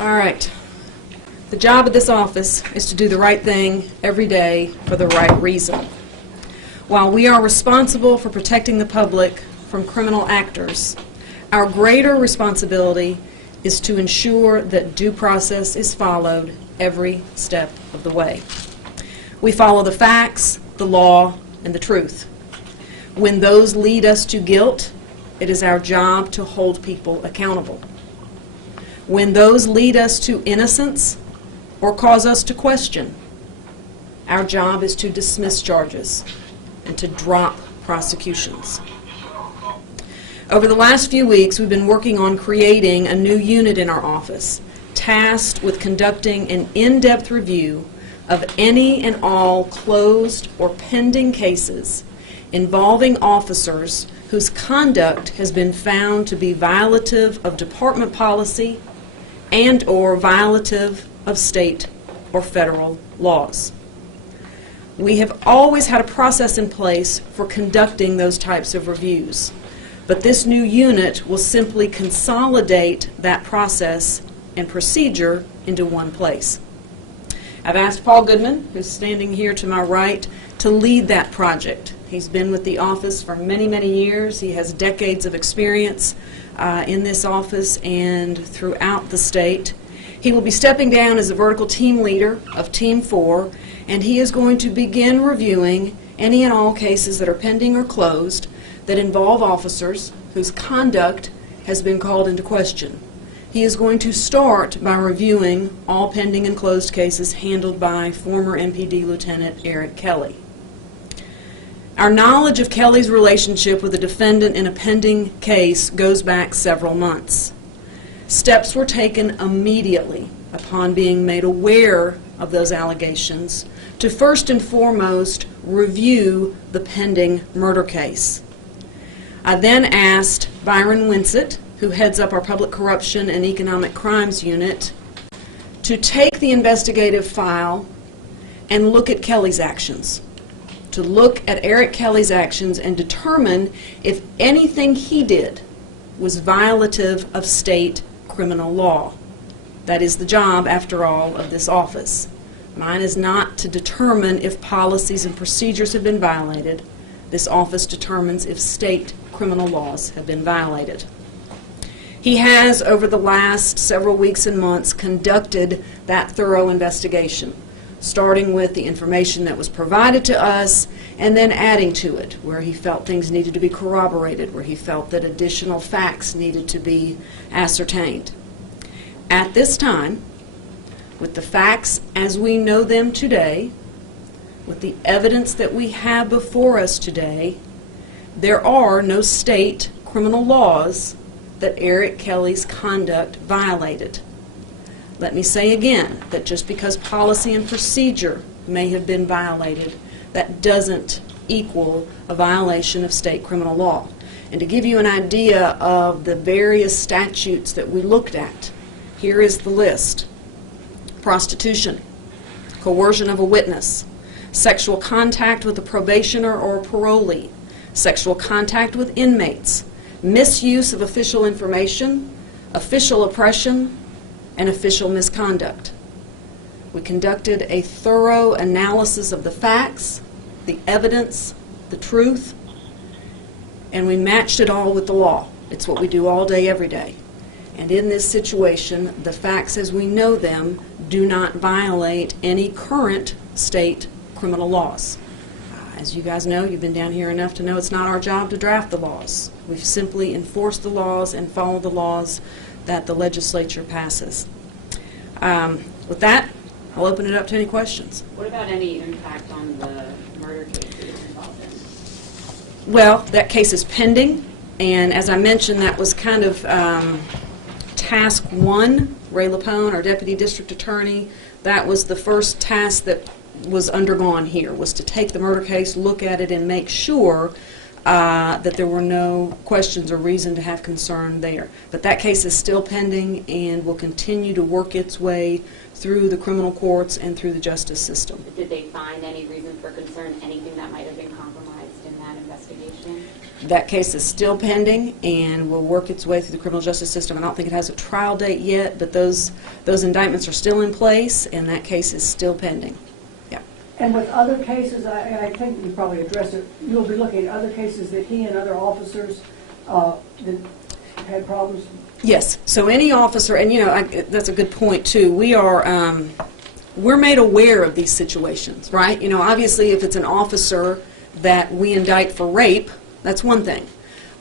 All right. The job of this office is to do the right thing every day for the right reason. While we are responsible for protecting the public from criminal actors, our greater responsibility is to ensure that due process is followed every step of the way. We follow the facts, the law, and the truth. When those lead us to guilt, it is our job to hold people accountable. When those lead us to innocence or cause us to question, our job is to dismiss charges and to drop prosecutions. Over the last few weeks, we've been working on creating a new unit in our office, tasked with conducting an in-depth review of any and all closed or pending cases involving officers whose conduct has been found to be violative of department policy and or violative of state or federal laws. We have always had a process in place for conducting those types of reviews, but this new unit will simply consolidate that process and procedure into one place. I've asked Paul Goodman, who's standing here to my right, to lead that project. He's been with the office for many, many years. He has decades of experience in this office and throughout the state. He will be stepping down as the vertical team leader of Team 4, and he is going to begin reviewing any and all cases that are pending or closed that involve officers whose conduct has been called into question. He is going to start by reviewing all pending and closed cases handled by former MPD Lieutenant Eric Kelly. Our knowledge of Kelly's relationship with a defendant in a pending case goes back several months. Steps were taken immediately upon being made aware of those allegations to first and foremost review the pending murder case. I then asked Byron Winsett, who heads up our Public Corruption and Economic Crimes Unit, to take the investigative file and look at Kelly's actions, to look at Eric Kelly's actions and determine if anything he did was violative of state criminal law. That is the job, after all, of this office. Mine is not to determine if policies and procedures have been violated. This office determines if state criminal laws have been violated. He has, over the last several weeks and months, conducted that thorough investigation, starting with the information that was provided to us and then adding to it where he felt things needed to be corroborated, where he felt that additional facts needed to be ascertained. At this time, with the facts as we know them today, with the evidence that we have before us today, there are no state criminal laws that Eric Kelly's conduct violated. Let me say again that just because policy and procedure may have been violated, that doesn't equal a violation of state criminal law. And to give you an idea of the various statutes that we looked at, here is the list: prostitution, coercion of a witness, sexual contact with a probationer or a parolee, sexual contact with inmates, misuse of official information, official oppression, and official misconduct. We conducted a thorough analysis of the facts, the evidence, the truth, and we matched it all with the law. It's what we do all day, every day. And in this situation, the facts as we know them do not violate any current state criminal laws. As you guys know, you've been down here enough to know it's not our job to draft the laws. We simply enforce the laws and follow the laws that the legislature passes. With that, I'll open it up to any questions. What about any impact on the murder case that you're involved in? Well, that case is pending, and as I mentioned, that was kind of task one. Ray Lapone, our Deputy District Attorney, that was the first task that was undergone here, was to take the murder case, look at it, and make sure that there were no questions or reason to have concern there. But that case is still pending and will continue to work its way through the criminal courts and through the justice system. But did they find any reason for concern, anything that might have been compromised in that investigation? That case is still pending and will work its way through the criminal justice system. I don't think it has a trial date yet, but those indictments are still in place, and that case is still pending. Yeah. And with other cases, I think you probably addressed it, you'll be looking at other cases that he and other officers that had problems? Yes. So any officer, and that's a good point too. We're made aware of these situations, right? Obviously, if it's an officer that we indict for rape, that's one thing.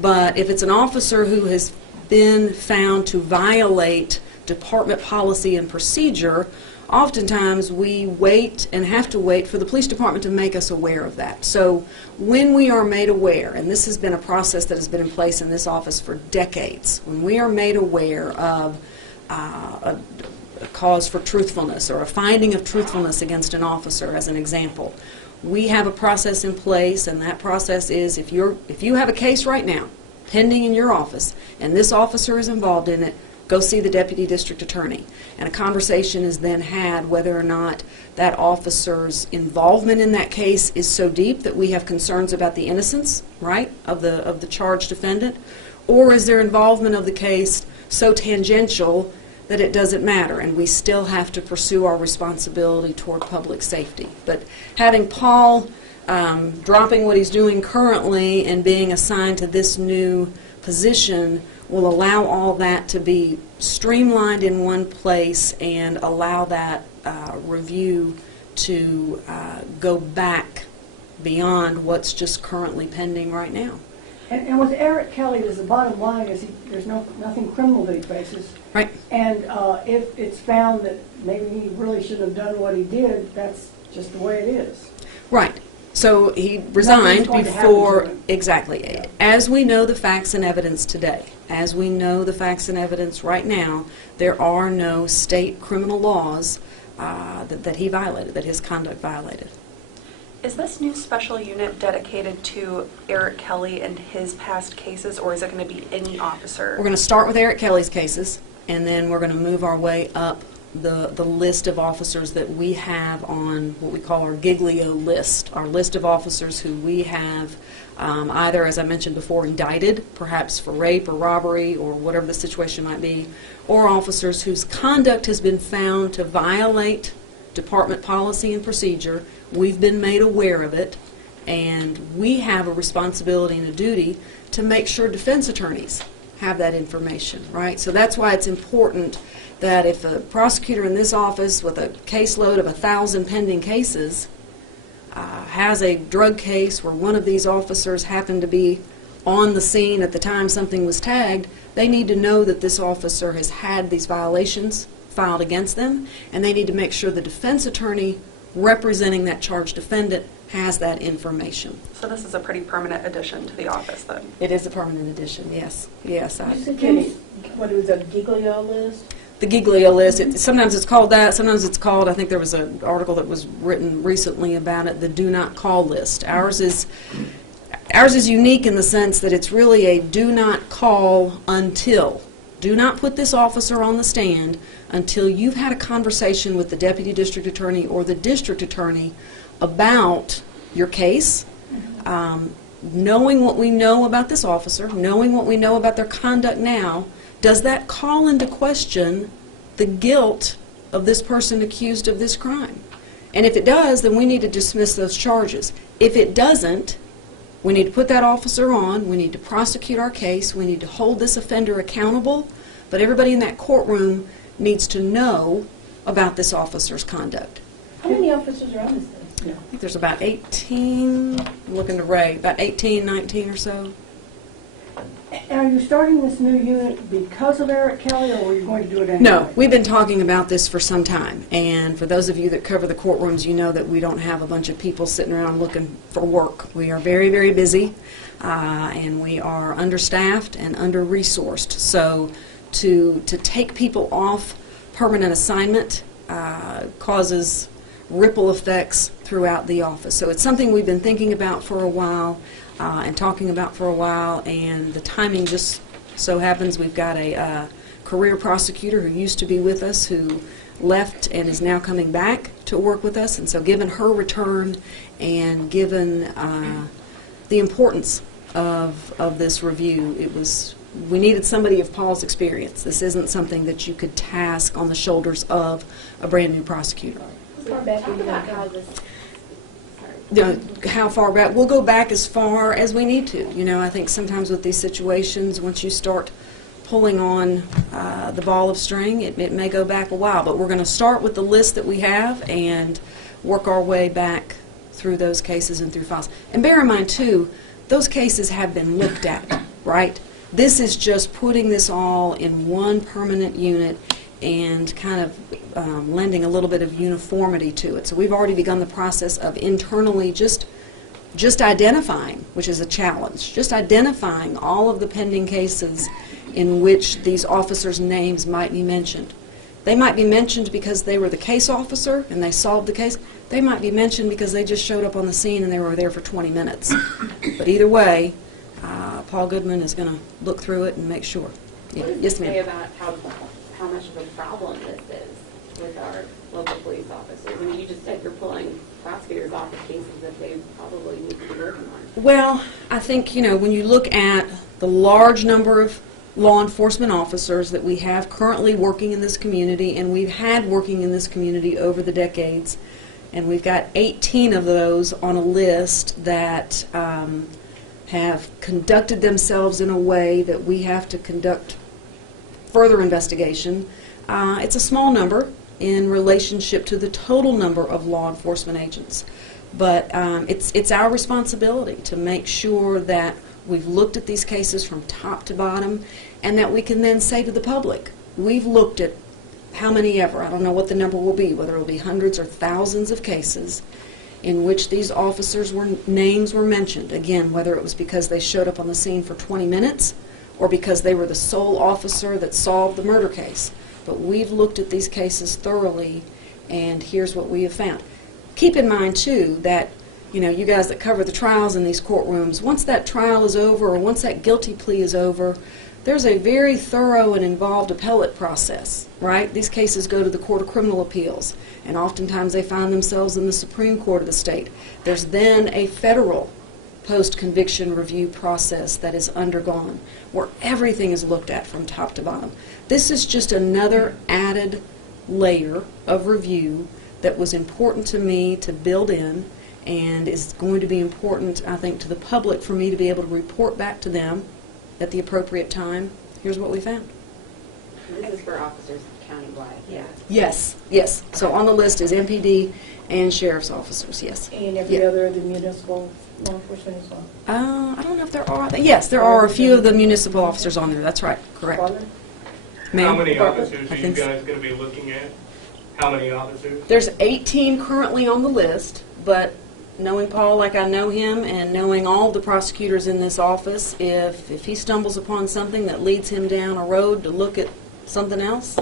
But if it's an officer who has been found to violate department policy and procedure, oftentimes we wait and have to wait for the police department to make us aware of that. So when we are made aware, and this has been a process that has been in place in this office for decades, when we are made aware of a cause for truthfulness or a finding of truthfulness against an officer, as an example, we have a process in place, and that process is if you have a case right now pending in your office and this officer is involved in it, go see the deputy district attorney. And a conversation is then had whether or not that officer's involvement in that case is so deep that we have concerns about the innocence, right, of the charged defendant, or is their involvement of the case so tangential that it doesn't matter, and we still have to pursue our responsibility toward public safety. But having Paul dropping what he's doing currently and being assigned to this new position will allow all that to be streamlined in one place and allow that review to go back beyond what's just currently pending right now. And with Eric Kelly, the bottom line is there's nothing criminal that he faces. Right. And if it's found that maybe he really shouldn't have done what he did, that's just the way it is. Right. So he resigned going to before, happen to him. exactly. Yeah. As we know the facts and evidence today, as we know the facts and evidence right now, there are no state criminal laws that he violated, that his conduct violated. Is this new special unit dedicated to Eric Kelly and his past cases, or is it going to be any officer? We're going to start with Eric Kelly's cases, and then we're going to move our way up the list of officers that we have on what we call our Giglio list, our list of officers who we have either, as I mentioned before, indicted, perhaps for rape or robbery or whatever the situation might be, or officers whose conduct has been found to violate department policy and procedure. We've been made aware of it, and we have a responsibility and a duty to make sure defense attorneys have that information, right? So that's why it's important that if a prosecutor in this office with a caseload of 1,000 pending cases has a drug case where one of these officers happened to be on the scene at the time something was tagged, they need to know that this officer has had these violations filed against them, and they need to make sure the defense attorney representing that charged defendant has that information. So this is a pretty permanent addition to the office, then? It is a permanent addition, yes. Yes. What was a Giglio list? The Giglio list, sometimes it's called that, sometimes it's called, I think there was an article that was written recently about it, the do not call list. Ours is unique in the sense that it's really a do not call until. Do not put this officer on the stand until you've had a conversation with the deputy district attorney or the district attorney about your case, knowing what we know about this officer, knowing what we know about their conduct now. Does that call into question the guilt of this person accused of this crime? And if it does, then we need to dismiss those charges. If it doesn't, we need to put that officer on, we need to prosecute our case, we need to hold this offender accountable, but everybody in that courtroom needs to know about this officer's conduct. How many officers are on this list? I think there's about 18, I'm looking to Ray, about 18, 19 or so. Are you starting this new unit because of Eric Kelly, or were you going to do it anyway? No, we've been talking about this for some time, and for those of you that cover the courtrooms, you know that we don't have a bunch of people sitting around looking for work. We are very, very busy, and we are understaffed and under-resourced. So to take people off permanent assignment causes ripple effects throughout the office. So it's something we've been thinking about for a while and talking about for a while, and the timing just so happens we've got a career prosecutor who used to be with us who left and is now coming back to work with us, and so given her return and given the importance of this review. We needed somebody of Paul's experience. This isn't something that you could task on the shoulders of a brand-new prosecutor. How far back Talk are you about going? how this, How far back? We'll go back as far as we need to. I think sometimes with these situations, once you start pulling on the ball of string, it may go back a while. But we're going to start with the list that we have and work our way back through those cases and through files. And bear in mind, too, those cases have been looked at, right? This is just putting this all in one permanent unit and kind of lending a little bit of uniformity to it. So we've already begun the process of internally just identifying, which is a challenge, just identifying all of the pending cases in which these officers' names might be mentioned. They might be mentioned because they were the case officer and they solved the case. They might be mentioned because they just showed up on the scene and they were there for 20 minutes. But either way, Paul Goodman is going to look through it and make sure. Yeah. what does Yes, it say ma'am. about how much of a problem this is with our local police officers? I mean, you just said you're pulling prosecutors off of cases that they probably need to be working on. Well, I think, when you look at the large number of law enforcement officers that we have currently working in this community, and we've had working in this community over the decades, and we've got 18 of those on a list that have conducted themselves in a way that we have to conduct further investigation. It's a small number in relationship to the total number of law enforcement agents. But it's our responsibility to make sure that we've looked at these cases from top to bottom and that we can then say to the public, we've looked at how many ever, I don't know what the number will be, whether it will be hundreds or thousands of cases in which these officers' names were mentioned. Again, whether it was because they showed up on the scene for 20 minutes or because they were the sole officer that solved the murder case. But we've looked at these cases thoroughly, and here's what we have found. Keep in mind, too, that you guys that cover the trials in these courtrooms, once that trial is over or once that guilty plea is over, there's a very thorough and involved appellate process, right? These cases go to the Court of Criminal Appeals, and oftentimes they find themselves in the Supreme Court of the state. There's then a federal post-conviction review process that is undergone, where everything is looked at from top to bottom. This is just another added layer of review that was important to me to build in, and is going to be important, I think, to the public for me to be able to report back to them at the appropriate time. Here's what we found. This is for officers countywide. Yeah. Yes. So on the list is MPD and sheriff's officers, yes. And every Yeah. other of the municipal law enforcement as well? I don't know if there are. Yes, there are a few of the municipal officers on there. That's right. Correct. Department? Ma'am? How many officers I are you think so. guys going to be looking at? How many officers? There's 18 currently on the list, but knowing Paul like I know him and knowing all the prosecutors in this office, if he stumbles upon something that leads him down a road to look at something else,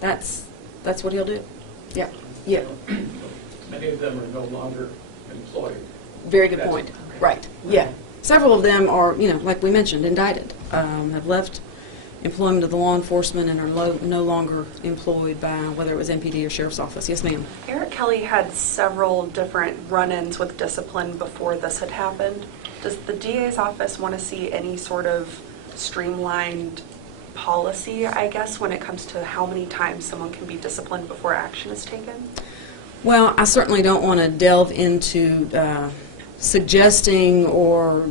that's what he'll do. Yeah. Many of them are no longer employed. Very good point. Right. Yeah. Several of them are, like we mentioned, indicted, have left employment of the law enforcement and are no longer employed by whether it was MPD or sheriff's office. Yes, ma'am. Eric Kelly had several different run-ins with discipline before this had happened. Does the DA's office want to see any sort of streamlined policy, I guess, when it comes to how many times someone can be disciplined before action is taken? Well, I certainly don't want to delve into suggesting or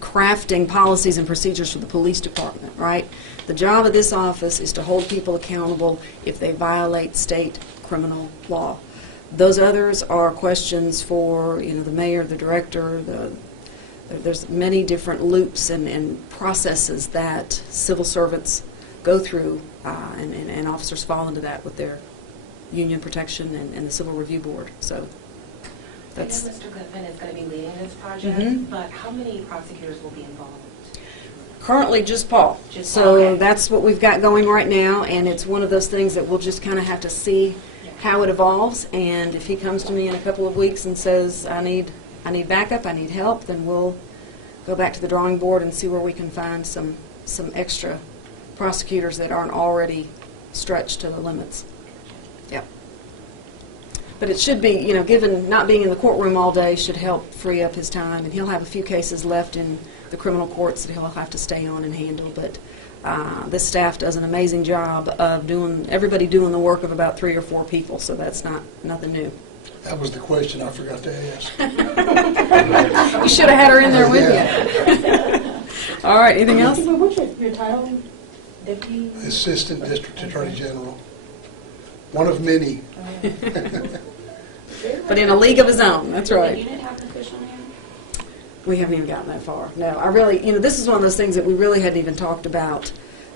crafting policies and procedures for the police department, right? The job of this office is to hold people accountable if they violate state criminal law. Those others are questions for, the mayor, the director, there's many different loops and processes that civil servants go through, and officers fall into that with their union protection and the Civil Review Board. So I know that's Mr. Griffin is going to be leading this project, Mhm. but how many prosecutors will be involved? currently just Paul. Just So Paul, okay. that's what we've got going right now, and it's one of those things that we'll just kind of have to see how it evolves. And if he comes to me in a couple of weeks and says, I need backup, I need help, then we'll go back to the drawing board and see where we can find some extra prosecutors that aren't already stretched to the limits. Yep. But it should be, you know, given not being in the courtroom all day should help free up his time, and he'll have a few cases left in the criminal courts that he'll have to stay on and handle. But this staff does an amazing job of everybody doing the work of about 3 or 4 people, so that's nothing new. That was the question I forgot to ask. You should have had her in there with you. All right, anything else? What's your title? Deputy? Assistant District Attorney General. One of many. But in a league of his own, that's Does right. the unit have an official name? We haven't even gotten that far. No, I really, you know, this is one of those things that we really hadn't even talked about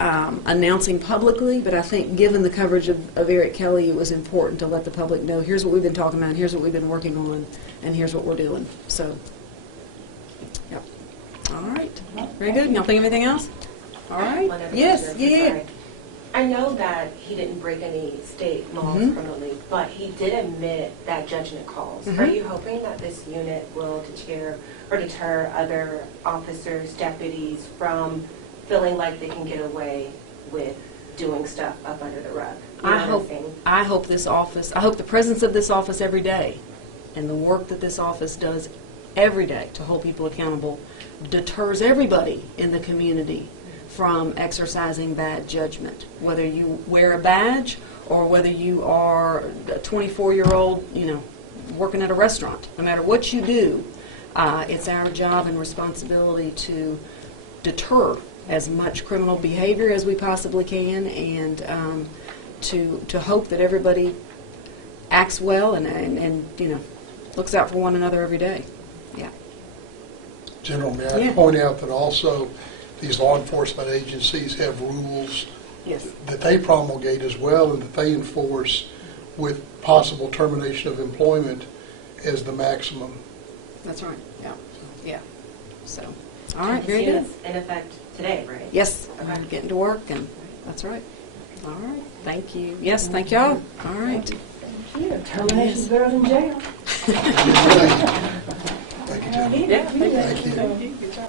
announcing publicly, but I think given the coverage of Eric Kelly, it was important to let the public know, here's what we've been talking about, here's what we've been working on, and here's what we're doing. So, yep. All right. Very good. Y'all think of anything else? All right. One other Yes, question, yeah. sorry. I know that he didn't break any state laws Mhm. criminally, but he did admit that judgment calls. Mhm. Are you hoping that this unit will deter other officers, deputies from feeling like they can get away with doing stuff up under the rug? You know what I'm saying? I hope the presence of this office every day and the work that this office does every day to hold people accountable deters everybody in the community from exercising bad judgment, whether you wear a badge or whether you are a 24-year-old, you know, working at a restaurant. No matter what you do, it's our job and responsibility to deter as much criminal behavior as we possibly can, and to hope that everybody acts well and you know, looks out for one another every day. Yeah. General, may I Yeah. point out that also these law enforcement agencies have rules Yes. that they promulgate as well and that they enforce with possible termination of employment as the maximum. That's right. Yeah. Yeah. So, all right. Very This good. unit's in effect today, right? Yes. Okay. I'm getting to work, and that's right. All right. Thank you. Yes. Thank y'all. All right. Termination's better than jail. Thank you, General. Yeah, Thank you. Good job.